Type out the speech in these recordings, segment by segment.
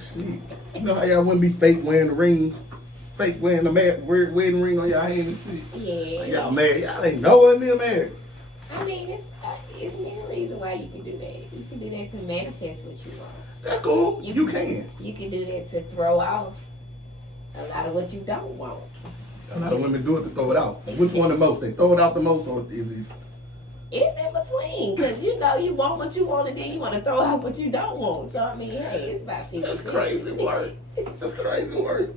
Shit. You know how y'all wouldn't be fake wearing the rings? Fake wearing the wedding ring on y'all hand and shit? Yeah. Like, y'all married. Y'all ain't nowhere near married. I mean, it's many reasons why you can do that. You can do that to manifest what you want. That's cool. You can. You can do that to throw off a lot of what you don't want. A lot of women do it to throw it out. Which one the most? They throw it out the most, or is it? It's in between, because you know you want what you want and then you want to throw out what you don't want. So I mean, hey, it's about 50. That's crazy work. That's crazy work.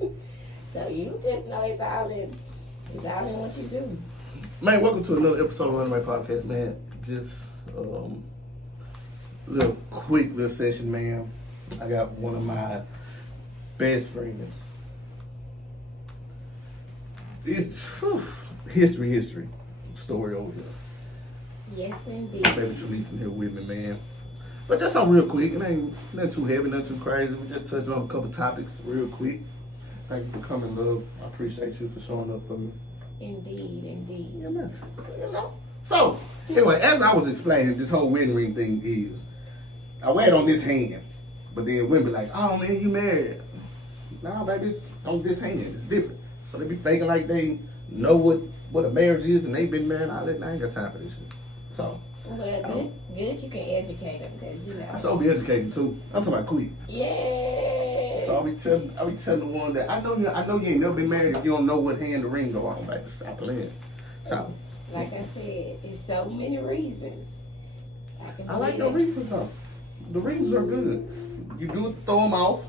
So you just know it's all in what you do. Man, welcome to another episode of my podcast, man. Just little quick little session, man. I got one of my best friends. It's history story over here. Yes, indeed. Baby Trelease in here with me, man. But just something real quick. It ain't nothing too heavy, nothing too crazy. We just touched on a couple topics real quick. Thank you for coming, love. I appreciate you for showing up for me. Indeed. Yeah, man. You know. So, anyway, as I was explaining, this whole wedding ring thing is, I wear it on this hand, but then women be like, oh man, you married. Nah, baby, it's on this hand. It's different. So they be faking like they know what a marriage is and they been married and all that. I ain't got time for this shit. So. Well, good you can educate them, because you know. I should be educated too. I'm talking about quick. Yeah. So I be telling the one that I know you ain't never been married if you don't know what hand the ring go on, baby. Stop playing. So. Like I said, it's so many reasons. I like your reasons though. The reasons are good. You do it to throw them off.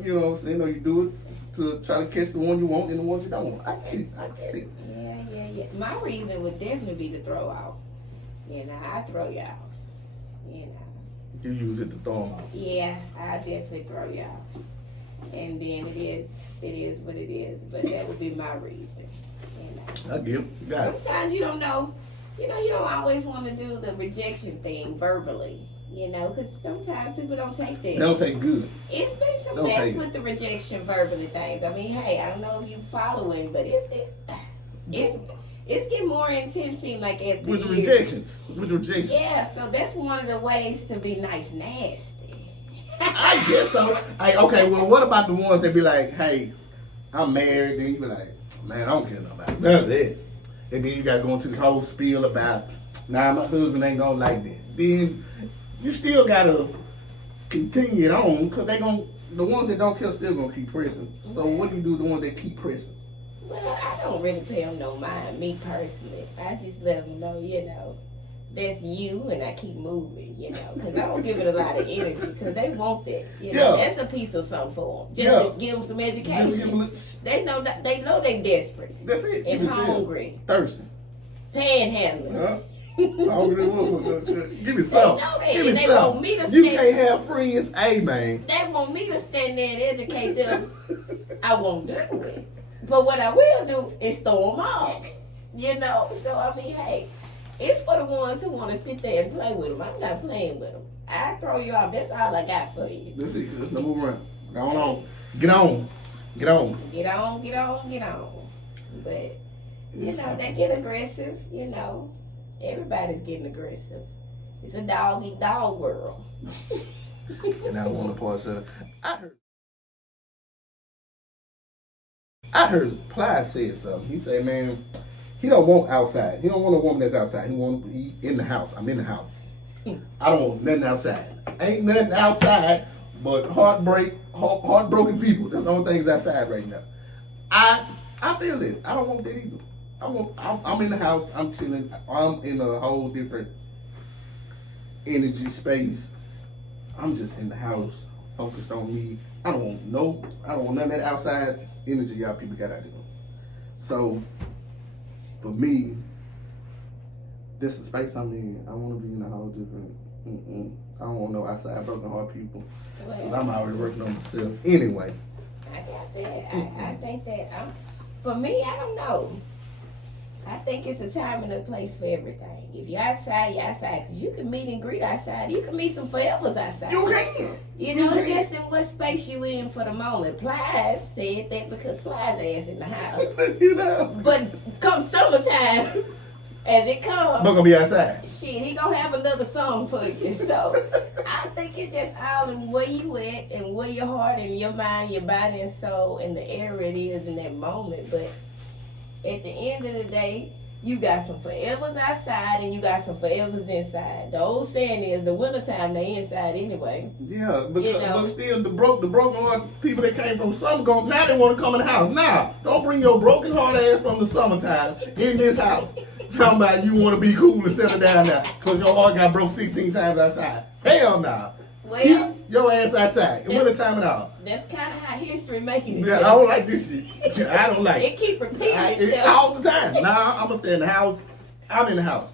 You know what I'm saying? Or you do it to try to catch the one you want and the ones you don't want. I get it. Yeah. My reason would definitely be to throw off. You know, I throw you off. You know. You use it to throw them off. Yeah, I definitely throw you off. And then it is what it is. But that would be my reason. You know. I get it. You got it. Sometimes you don't know. You know, you don't always want to do the rejection thing verbally. You know, because sometimes people don't take that. They don't take good. It's been some mess with the rejection verbally things. I mean, hey, I don't know if you following, but it's getting more intense, seem like, as the With years. rejections. Yeah, so that's one of the ways to be nice nasty. I guess so. Okay, well, what about the ones that be like, hey, I'm married, then you be like, man, I don't care about none of that. And then you got to go into this whole spiel about, nah, my husband ain't gonna like that. Then you still got to continue it on, because the ones that don't care still gonna keep pressing. So what do you do with the ones that keep pressing? Well, I don't really pay them no mind, me personally. I just let them know, you know, that's you, and I keep moving, you know, because I don't give it a lot of energy, because they want that. You know, that's a piece of something for them. Just to give them some education. They know they desperate. That's it. And hungry. Thirsty. Panhandling. Hungry. Give me some. Give me they some. Want me to you can't have friends. Hey, man. They want me to stand there and educate them. I won't do it. But what I will do is throw them off. You know? So, I mean, hey, it's for the ones who want to sit there and play with them. I'm not playing with them. I throw you off. That's all I got for you. Let's see. Let's move around. Go on. Get on. Get on. But, you know, they get aggressive, you know. Everybody's getting aggressive. It's a dog-eat-dog world. And I don't want to pause up. I heard Ply said something. He said, man, he don't want outside. He don't want a woman that's outside. He want in the house. I'm in the house. I don't want nothing outside. Ain't nothing outside but heartbroken people. That's the only things outside right now. I feel it. I don't want that either. I'm in the house. I'm chilling. I'm in a whole different energy space. I'm just in the house, focused on me. I don't want none of that outside energy y'all people got out there. So, for me, this is the space I'm in. I want to be in a whole different. I don't want no outside broken heart people. Well, I'm already working on myself. Anyway. I got that. I think that for me, I don't know. I think it's a time and a place for everything. If you're outside, you're outside. Because you can meet and greet outside. You can meet some forevers outside. You can. You know, just in what space you in for the moment. Plies said that because Plies ass in the house. You know. But come summertime, as it comes. I'm gonna be outside. Shit, he gonna have another song for you. So I think it's just all in where you at and where your heart and your mind, your body and soul and the area it is in that moment. But at the end of the day, you got some forevers outside and you got some forevers inside. The old saying is the wintertime they inside anyway. Yeah, but still the broken heart people that came from summer now they want to come in the house. Nah, don't bring your broken heart ass from the summertime in this house. Talking about you want to be cool and settle down now because your heart got broke 16 times outside. Hell nah. Well, keep your ass outside. And wintertime and all. That's kind of how history making it. Yeah, I don't like this shit. I don't like it. Keep repeating itself. All the time. Nah, I'm going to stay in the house. I'm in the house.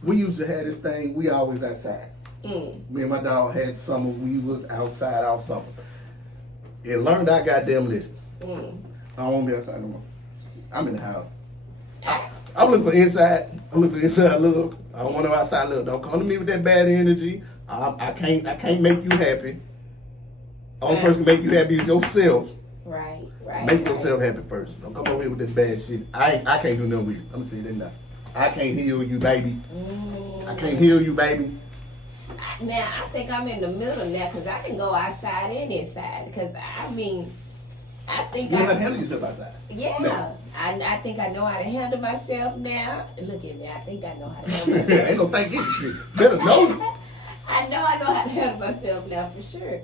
We used to have this thing. We always outside. Me and my dog had summer. We was outside all summer. And learned our goddamn lessons. I don't want to be outside no more. I'm in the house. I'm looking for inside. I'm looking for inside love. I don't want no outside love. Don't come to me with that bad energy. I can't make you happy. Only person can make you happy is yourself. Right. Make yourself happy first. Don't come over here with this bad shit. I can't do nothing with it. I'm gonna tell you that now. I can't heal you, baby. I can't heal you, baby. Now I think I'm in the middle now because I can go outside and inside. Because I think you know how to handle yourself outside. Yeah, no. I think I know how to handle myself now. Look at me. I think I know how to handle myself. Ain't no thank any shit. Better know. I know how to handle myself now for sure.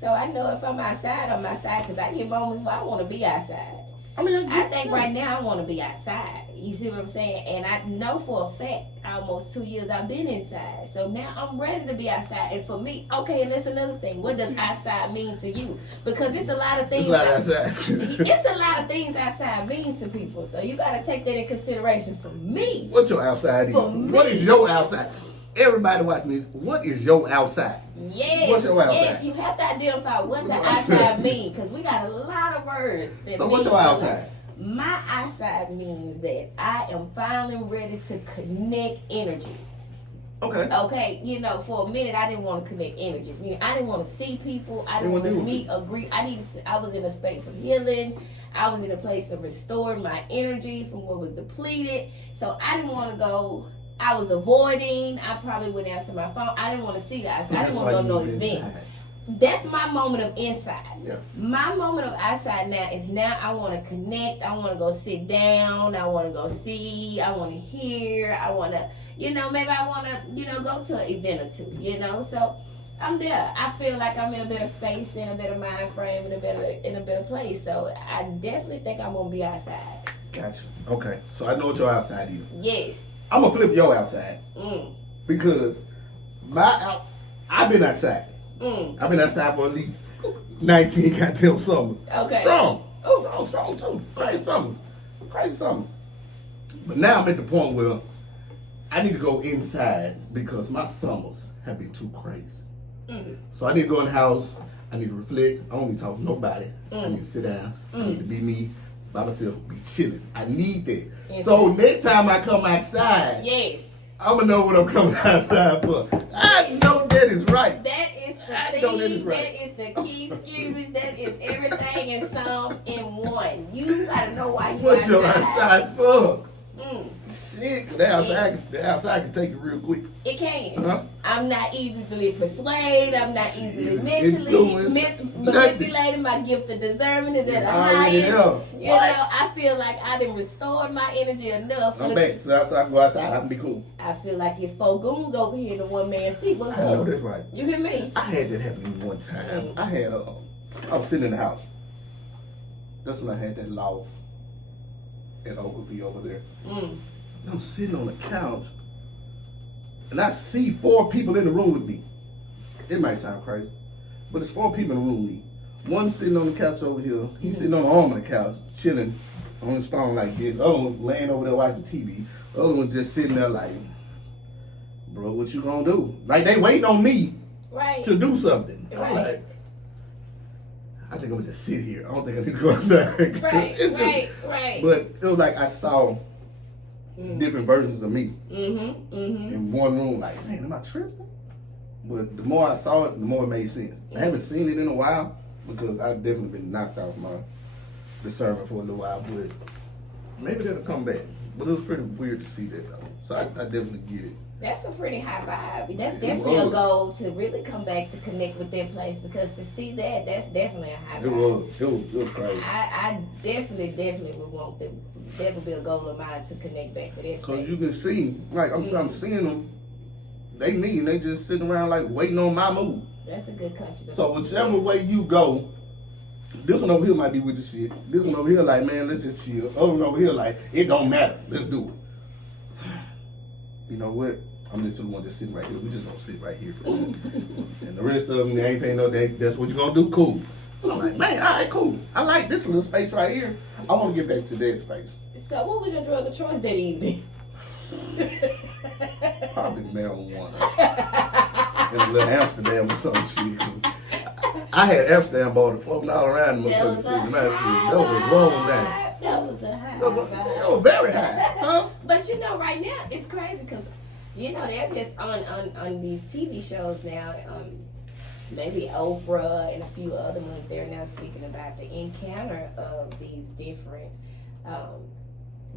So I know if I'm outside, I'm outside because I get moments where I want to be outside. I think right now I want to be outside. You see what I'm saying? And I know for a fact, almost 2 years I've been inside. So now I'm ready to be outside. And for me, okay, and that's another thing. What does outside mean to you? Because it's a lot of things. It's a lot of things outside mean to people. So you got to take that in consideration. For me, what your outside is? What is your outside? Everybody watching this, what is your outside? Yes. What's your outside? Yes, you have to identify what the outside means because we got a lot of words. So what's your outside? My outside means that I am finally ready to connect energies. Okay. You know, for a minute I didn't want to connect energies. I didn't want to see people. I didn't want to meet, agree. I was in a space of healing. I was in a place of restoring my energy from what was depleted. So I didn't want to go. I was avoiding. I probably wouldn't answer my phone. I didn't want to see that. I didn't want to go to no event. That's my moment of inside. Yeah. My moment of outside now is I want to connect. I want to go sit down. I want to go see. I want to hear. I want to, maybe I want to, go to an event or two, So I'm there. I feel like I'm in a better space, in a better mind frame, in a better place. So I definitely think I'm going to be outside. Gotcha. Okay. So I know what your outside is. Yes. I'm gonna flip your outside because I've been outside. I've been outside for at least 19 goddamn summers. Okay. Strong too. Crazy summers. But now I'm at the point where I need to go inside because my summers have been too crazy. So I need to go in the house. I need to reflect. I don't need to talk to nobody. I need to sit down. I need to be me. By myself, be chilling. I need that. Yes. So next time I come outside, yes, I'm gonna know what I'm coming outside for. I know that is right. That is the thing. That is the key. Excuse me. That is everything in one. You gotta know why you. What's your outside for? Shit, the outside can take it real quick. It can. Uh-huh. I'm not easily persuaded. I'm not easily mentally manipulated. My gift of discernment is at a high. I feel like I done restored my energy enough. I'm back. So I can go outside. I can be cool. I feel like it's 4 goons over here in the one man seat. What's up? I know that's right. You hear me? I had that happen one time. I was sitting in the house. That's when I had that loft at Ogilvy over there. I'm sitting on the couch and I see 4 people in the room with me. It might sound crazy, but it's 4 people in the room with me. One sitting on the couch over here. He's sitting on the arm of the couch, chilling on his phone like this. The other one laying over there watching TV. The other one just sitting there like, bro, what you gonna do? Like they waiting on me to do something. Right. I'm like, I think I'm gonna just sit here. I don't think I need to go outside. Right. But it was like I saw different versions of me in one room. Like, man, am I tripping? But the more I saw it, the more it made sense. I haven't seen it in a while because I've definitely been knocked off my discernment for a little while. But maybe that'll come back. But it was pretty weird to see that though. So I definitely get it. That's a pretty high vibe. That's definitely a goal to really come back to connect with that place, because to see that, that's definitely a high vibe. It was crazy. I definitely would want that would be a goal of mine, to connect back to this. Because you can see, like, I'm seeing them, they mean, they just sitting around like waiting on my move. That's a good country. So whichever way you go, this one over here might be with the shit. This one over here like, man, let's just chill. Other one over here like, it don't matter. Let's do it. You know what? I'm just the one that's sitting right here. We just gonna sit right here for a minute. And the rest of them, they ain't paying no day. That's what you gonna do? Cool. So I'm like, man, all right, cool. I like this little space right here. I want to get back to that space. So what was your drug of choice that evening? Probably marijuana. In a little Amsterdam or some shit. I had Amsterdam ball floating all around me. That was a high. That was a roll down. That was a high. That was very high. Huh? But you know, right now it's crazy because you know they're just on these TV shows now. Maybe Oprah and a few other ones. They're now speaking about the encounter of these different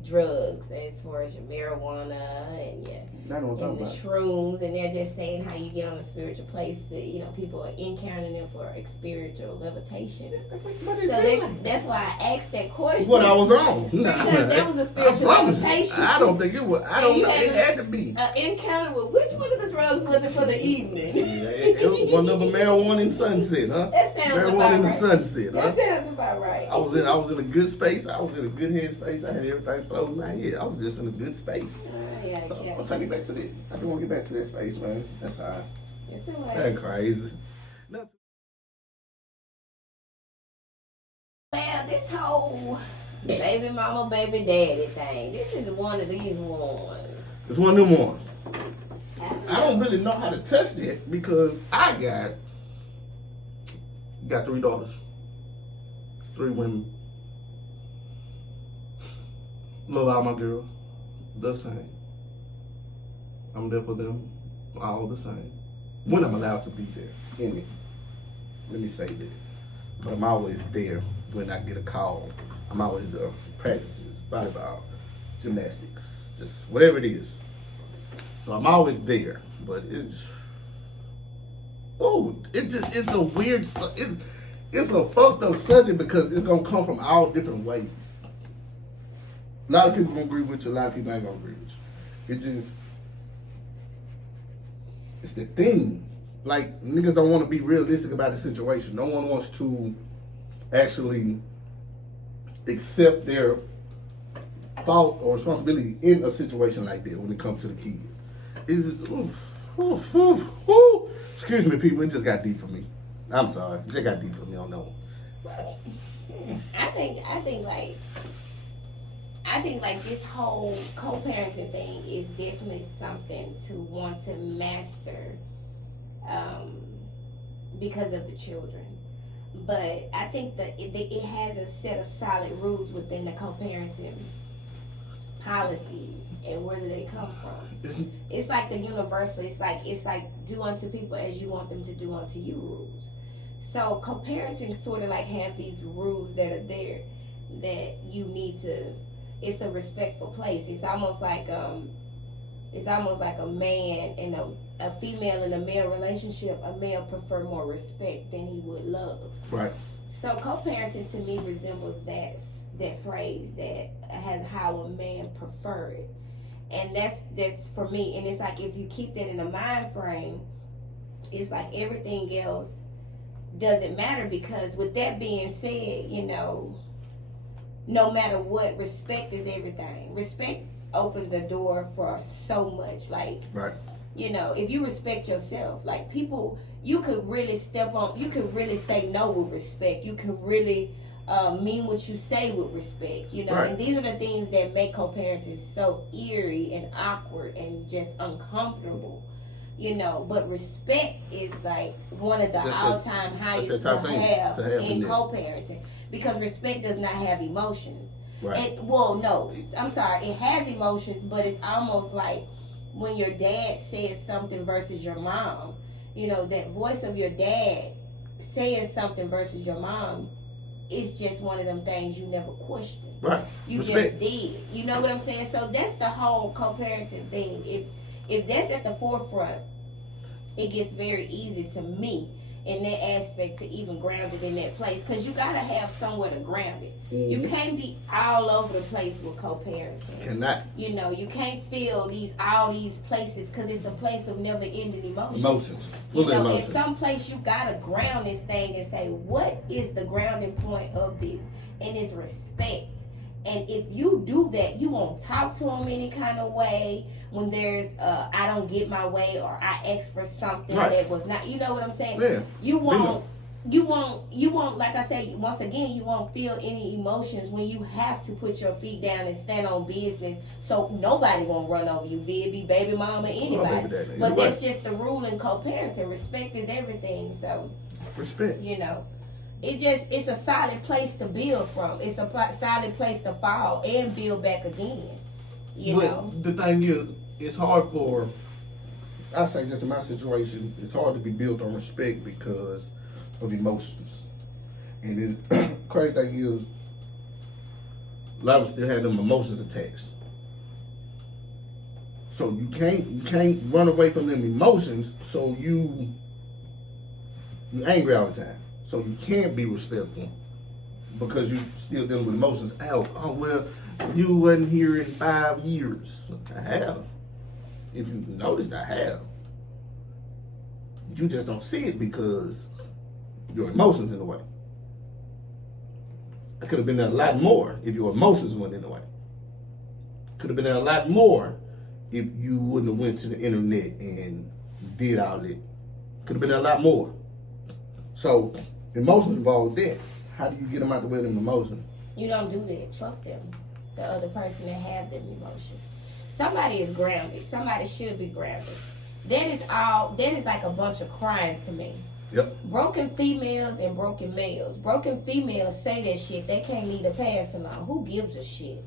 drugs, as far as your marijuana and the shrooms, and they're just saying how you get on a spiritual place. That, people are encountering them for spiritual levitation. So that's why I asked that question. What I was on. Because that was a spiritual levitation. I don't think it was. I don't know. It had to be. An encounter with which one of the drugs was it for the evening? It was one of them, marijuana and sunset, huh? That sounds marijuana about and right. Sunset, huh? That sounds about right. I was in a good space. I was in a good head space. I had everything floating right here. I was just in a good space. So I'll take you back to that. I just want to get back to that space, man. That's all right. It's all right. That's crazy. Well, this whole baby mama, baby daddy thing, this is one of these ones. It's one of them ones. I don't really know how to touch that because I got 3 daughters. 3 women. Love all my girls the same. I'm there for them all the same. When I'm allowed to be there. Let me say that. But I'm always there when I get a call. I'm always there. Practices, volleyball, gymnastics, just whatever it is. So I'm always there. But it's a weird, it's a fucked up subject because it's gonna come from all different ways. A lot of people gonna agree with you, a lot of people ain't gonna agree with you. It's the thing. Like, niggas don't want to be realistic about the situation. No one wants to actually accept their fault or responsibility in a situation like that when it comes to the kids. Excuse me, people, it just got deep for me. I'm sorry. It just got deep for me on that one. I think like this whole co-parenting thing is definitely something to want to master because of the children. But I think that it has a set of solid rules within the co-parenting policies, and where do they come from? It's like the universal. It's like do unto people as you want them to do unto you rules. So co-parenting sort of like have these rules that are there that you need to. It's a respectful place. It's almost like a man and a female in a male relationship. A male prefer more respect than he would love. Right. So co-parenting to me resembles that phrase that has how a man prefer it, and that's for me. And it's like if you keep that in a mind frame, it's like everything else doesn't matter, because with that being said, no matter what, respect is everything. Respect opens a door for so much. Like, right. If you respect yourself, like people, you could really you could really say no with respect. You could really mean what you say with respect, right. And these are the things that make co-parenting so eerie and awkward and just uncomfortable, But respect is like one of the all-time highest to have in co-parenting, because respect does not have emotions. Right. I'm sorry, it has emotions, but it's almost like when your dad says something versus your mom, that voice of your dad saying something versus your mom, it's just one of them things you never questioned. Right. You Respect. just did. You know what I'm saying? So that's the whole co-parenting thing. If that's at the forefront, it gets very easy to me in that aspect to even ground it in that place, because you gotta have somewhere to ground it. Mm-hmm. You can't be all over the place with co-parenting. Cannot. You know, you can't feel all these places, because it's a place of never ending emotions. Emotions. You Full know, emotions. in some place you gotta ground this thing and say, what is the grounding point of this? And it's respect. And if you do that, you won't talk to them any kind of way when there's I don't get my way, or I asked for something that was not, you know what I'm saying? Yeah. You won't, like I said, once again, you won't feel any emotions when you have to put your feet down and stand on business, so nobody won't run over you, be it be baby mama, anybody. Baby but that's just the rule in co-parenting. Respect is everything. So respect. You know, it's a solid place to build from. It's a solid place to fall and build back again. You know? The thing is, it's hard for, I say just in my situation, it's hard to be built on respect because of emotions. And it's crazy thing is, a lot of us still have them emotions attached. So you can't run away from them emotions, so you're angry all the time. So you can't be respectful because you still dealing with emotions. Oh well, you wasn't here in 5 years. I have. If you noticed, I have. You just don't see it because your emotions in the way. I could have been there a lot more if your emotions weren't in the way. Could have been there a lot more if you wouldn't have went to the internet and did all that. Could have been there a lot more. So emotions involved with that. How do you get them out the way of them emotions? You don't do that. Fuck them. The other person that have them emotions. Somebody is grounded. Somebody should be grounded. That is like a bunch of crying to me. Yep. Broken females and broken males. Broken females say that shit. They can't leave a pass along. Who gives a shit?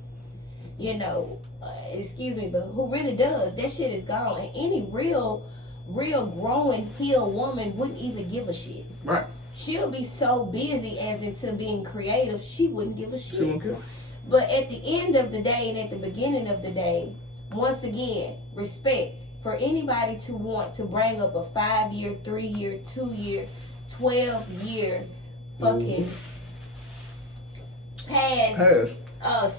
You know, excuse me, but who really does? That shit is gone. And any real growing, healed woman wouldn't even give a shit. Right. She'll be so busy as into being creative, she wouldn't give a shit. She wouldn't care. But at the end of the day and at the beginning of the day, once again, respect. For anybody to want to bring up a 5-year, 3-year, 2-year, 12-year fucking past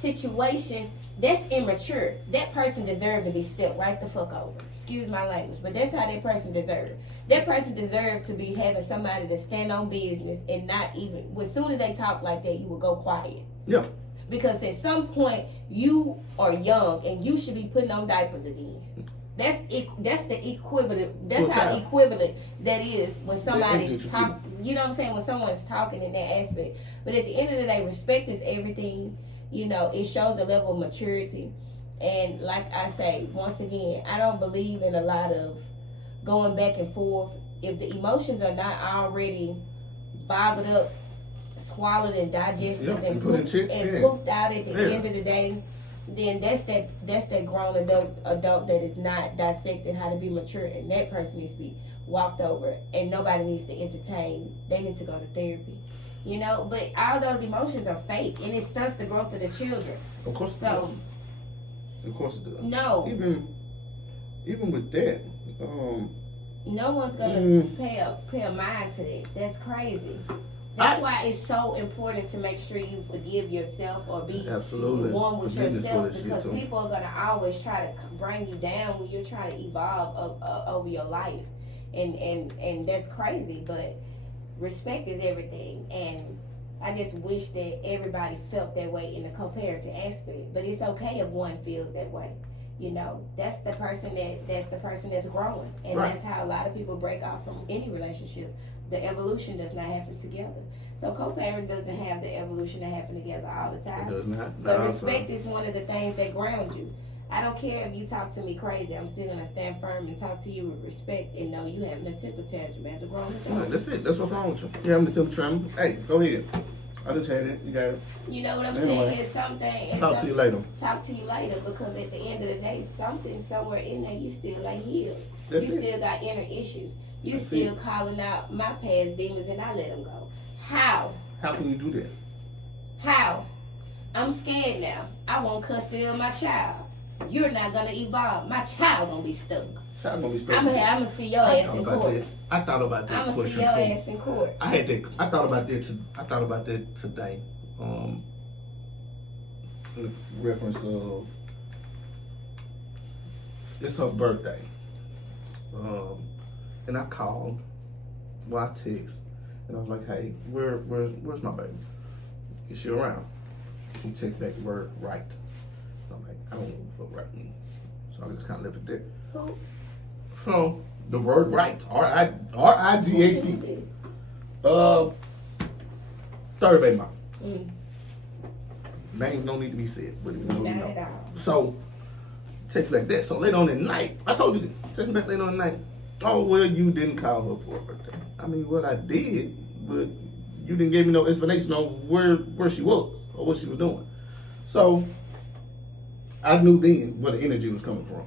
situation, that's immature. That person deserves to be stepped right the fuck over. Excuse my language, but that's how that person deserves. That person deserves to be having somebody to stand on business and not even, as soon as they talk like that, you will go quiet. Yeah. Because at some point, you are young and you should be putting on diapers again. That's the equivalent. That's how equivalent that is when somebody's talking. You know what I'm saying? When someone's talking in that aspect. But at the end of the day, respect is everything. You know, it shows a level of maturity. And like I say, once again, I don't believe in a lot of going back and forth. If the emotions are not already bottled up, swallowed and digested and pooped out at the end of the day, then that's that grown adult that is not dissected how to be mature, and that person needs to be walked over, and nobody needs to entertain. They need to go to therapy, you know. But all those emotions are fake, and it stunts the growth of the children. Of course it does. Of course it does. No. Even with that, no one's gonna pay a mind to that. That's crazy. That's why it's so important to make sure you forgive yourself or be one with yourself, because people are going to always try to bring you down when you're trying to evolve over your life. And that's crazy, but respect is everything. And I just wish that everybody felt that way in the co-parenting aspect. But it's okay if one feels that way. You know, that's the person that's growing. And that's how a lot of people break off from any relationship. The evolution does not happen together. So co-parent doesn't have the evolution that happen together all the time. It does not. But respect is one of the things that ground you. I don't care if you talk to me crazy. I'm still going to stand firm and talk to you with respect and know you having a temper tantrum as a grown adult. Right, that's it. That's what's wrong with you. You having a temper tantrum. Hey, go ahead. I just had it. You got it. You know what I'm saying? It's something. Talk to you later. Talk to you later, because at the end of the day, something somewhere in there you still ain't healed. You still got inner issues. You still calling out my past demons, and I let them go. How? How can you do that? I'm scared now. I want custody of my child. You're not gonna evolve. My child gonna be stuck. Child gonna be stuck. I'm gonna see your ass in court. I thought about that. I'm gonna see your ass in court. I thought about that today. The reference of it's her birthday. And I called, well, I text, and I was like, hey, where's my baby? Is she around? She texts back the word right. I'm like, I don't know what right means. So I just kind of left it there. Who? So the word right, R-I-G-H-T. Third baby mom. Names don't need to be said, but you know, Not at all. So text like that. So later on at night, I told you this. Text back later on at night. Oh well, you didn't call her for her birthday. I mean, well, I did, but you didn't give me no explanation on where she was or what she was doing. So I knew then where the energy was coming from.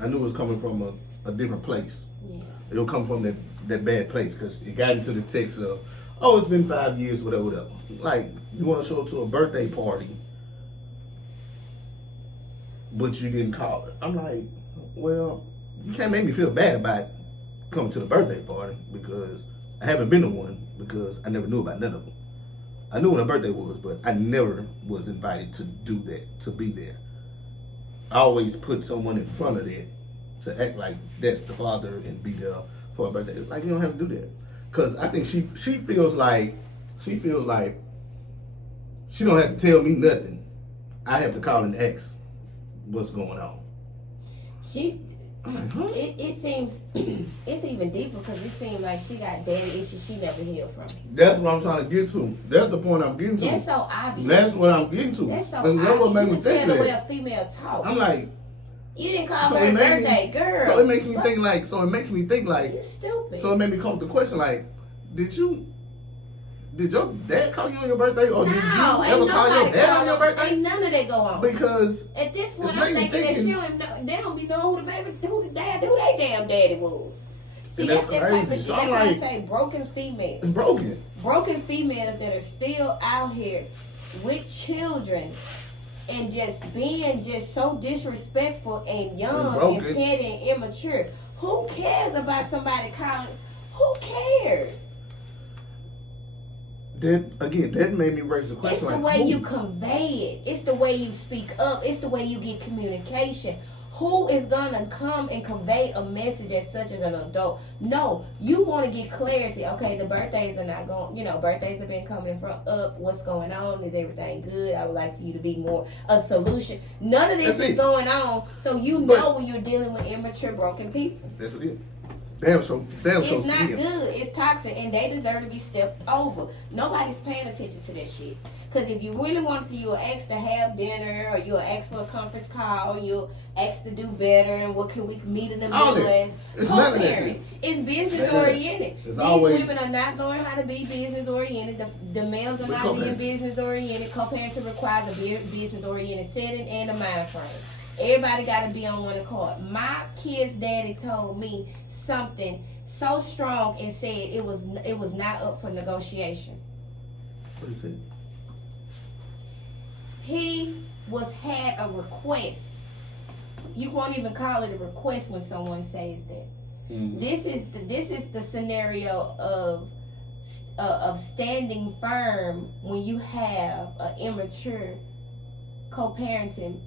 I knew it was coming from a different place. Yeah. It'll come from that bad place because it got into the text of, oh, it's been 5 years, whatever. Like, you want to show up to a birthday party, but you didn't call her. I'm like, well, you can't make me feel bad about coming to the birthday party because I haven't been to one because I never knew about none of them. I knew when her birthday was, but I never was invited to do that, to be there. I always put someone in front of that to act like that's the father and be there for her birthday. Like, you don't have to do that. Because I think she feels like she don't have to tell me nothing. I have to call and ask what's going on. It seems it's even deeper because it seems like she got daddy issues she never healed from. That's what I'm trying to get to. That's the point I'm getting to. That's so obvious. That's what I'm getting to. That's so and obvious. what made You me can think tell the way that. a female talk. I'm like, you didn't call her birthday, girl. So it makes me think like. You stupid. So it made me come to the question like, did your dad call you on your birthday, or did you ever call your dad on your birthday? Ain't none of that go on. Because at this point, I'm thinking that she don't know, they don't be knowing who they damn daddy was. See, that's the type of shit. So that's why I say broken females. It's broken. Broken females that are still out here with children and just being just so disrespectful and young and petty and immature. Who cares about somebody calling? Who cares? That made me raise the question. It's the way you convey it. It's the way you speak up. It's the way you get communication. Who is gonna come and convey a message as such as an adult? No, you want to get clarity. Okay, the birthdays are not going. Birthdays have been coming up. What's going on? Is everything good? I would like for you to be more a solution. None of this is going on, so know when you're dealing with immature, broken people. That's it. It's not good. It's toxic, and they deserve to be stepped over. Nobody's paying attention to that shit. Because if you really want to, you'll ask to have dinner, or you'll ask for a conference call, you'll ask to do better, and what can we meet in the Midwest? It's none of that shit. It's business oriented. These women are not learning how to be business oriented. The males are not being business oriented. Co-parenting requires a business oriented setting and a mind frame. Everybody got to be on one accord. My kid's daddy told me something so strong and said it was not up for negotiation. What did he say? He had a request. You won't even call it a request when someone says that. Mm-hmm. This is the scenario of standing firm when you have an immature co-parenting.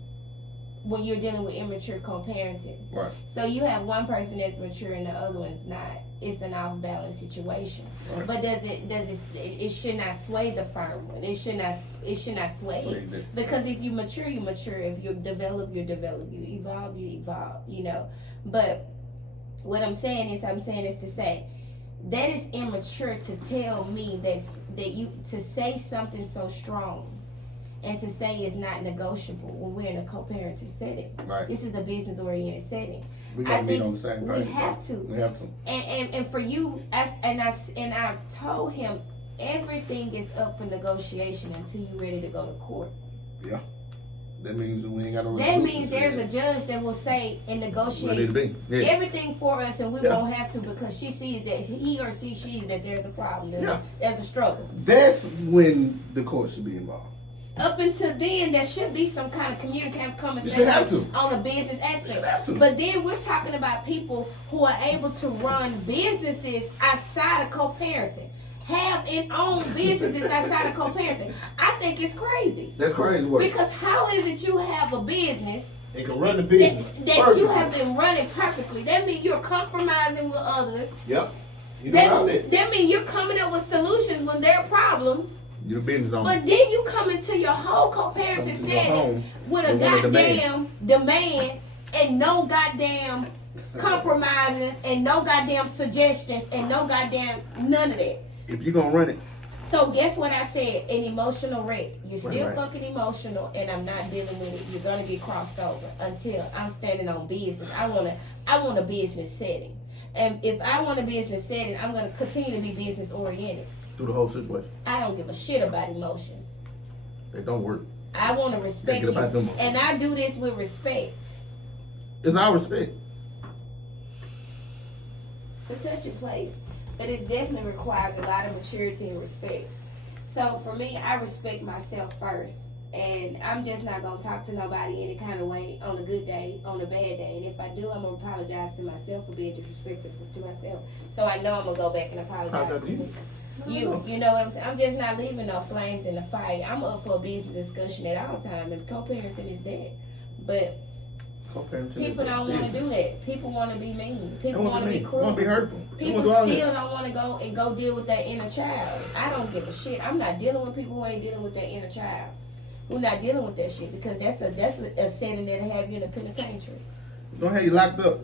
When you're dealing with immature co-parenting. Right. So you have one person that's mature and the other one's not. It's an off-balance situation. Right. But it should not sway the firm one. It should not sway it. Because if you mature, you mature. If you develop, you develop. You evolve, you evolve. But what I'm saying is to say that is immature to tell me that you to say something so strong. And to say it's not negotiable when we're in a co-parenting setting. Right. This is a business-oriented setting. We got to be on the same page. We have to. And for you, I told him everything is up for negotiation until you're ready to go to court. Yeah. That means we ain't got no. That means there's a judge that will say and negotiate everything for us, and we won't have to because she sees that he or she sees that there's a problem. There's a struggle. That's when the court should be involved. Up until then, there should be some kind of communication You should conversation have to. on a business You should have aspect. to. But then we're talking about people who are able to run businesses outside of co-parenting, have and own businesses outside of co-parenting. I think it's crazy. That's crazy work. Because how is it you have a business They can run the business. that you Perfectly. have been running perfectly? That means you're compromising with others. Yep. You know That means you're coming up with solutions when there are problems. You're the business owner. But then you come into your whole co-parenting Come to your setting home with a and want a goddamn demand and no goddamn compromising and no goddamn suggestions and no goddamn none of that. If you're gonna run it, So guess what I said? An emotional wreck. You're still Right. fucking emotional, and I'm not dealing with it. You're gonna get crossed over until I'm standing on business. I want a business setting, and if I want a business setting, I'm gonna continue to be business oriented. through the whole situation, I don't give a shit about emotions. they don't work. I want to respect Get about them. you, and I do this with respect. It's our respect. It's a touchy place, but it definitely requires a lot of maturity and respect. So for me, I respect myself first, and I'm just not gonna talk to nobody any kind of way on a good day, on a bad day. And if I do, I'm gonna apologize to myself for being disrespectful to myself. So I know I'm gonna go back and apologize to you know what I'm saying? I'm just not leaving no flames in the fight. I'm up for a business discussion at all time, and co-parenting is that. But people don't want to do that. People want to be mean. People want to be cruel. Want to be hurtful. People still don't want to go and go deal with that inner child. I don't give a shit. I'm not dealing with people who ain't dealing with that inner child. Who not dealing with that shit, because that's a setting that'll have you in a penitentiary. Gonna have you locked up.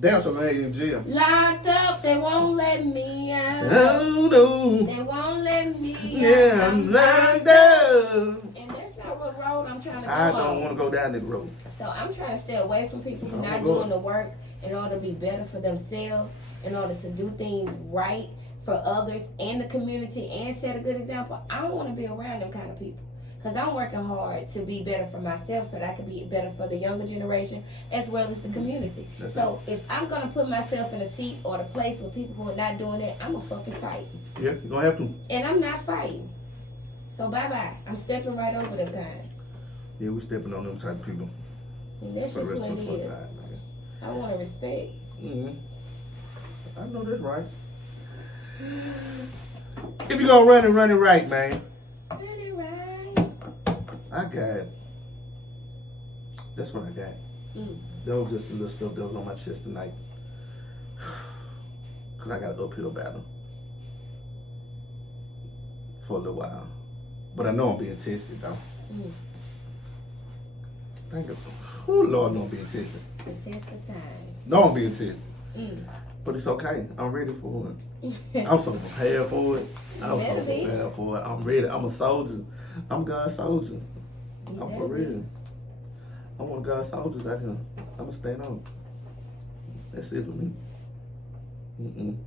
Damn, so gonna have you in jail. Locked up, they won't let me out. Oh no. They won't let me out. Yeah, I'm locked up. And that's not what road I'm trying to go I on. don't want to go down that road. So I'm trying to stay away from people who I'm not good. doing the work in order to be better for themselves, in order to do things right for others and the community and set a good example. I don't want to be around them kind of people. Because I'm working hard to be better for myself so that I can be better for the younger generation as well as the community. So if I'm going to put myself in a seat or the place with people who are not doing that, I'm going to fucking fight. Yeah, you're gonna have to. And I'm not fighting. So bye-bye. I'm stepping right over them time. Yeah, we stepping on them type of people And that's for the just rest what of it is. 25, man. I want to respect. I know that's right. If you're gonna run it right, man. Run it right. I got. That's what I got. That was just the little stuff that was on my chest tonight. Cause I got an uphill battle for a little while, but I know I'm being tested though. Thank you. Oh Lord, no, I'm being tested. The test of times. No, I'm being tested. But it's okay. I'm ready for it. I'm so prepared for it. I'm so prepared for it. I'm ready. I'm a soldier. I'm God's soldier. I'm for real. I'm one of God's soldiers out here. I'm going to stand on. That's it for me. I'm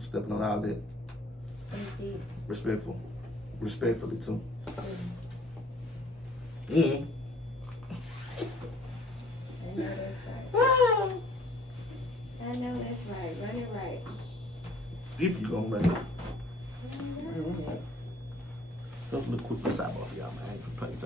stepping on all that. Respectful. Respectfully, too. I know that's right. I know that's right. Run it right. If you're going to run it. Just a little quick sidebar for y'all, man. I ain't complaining.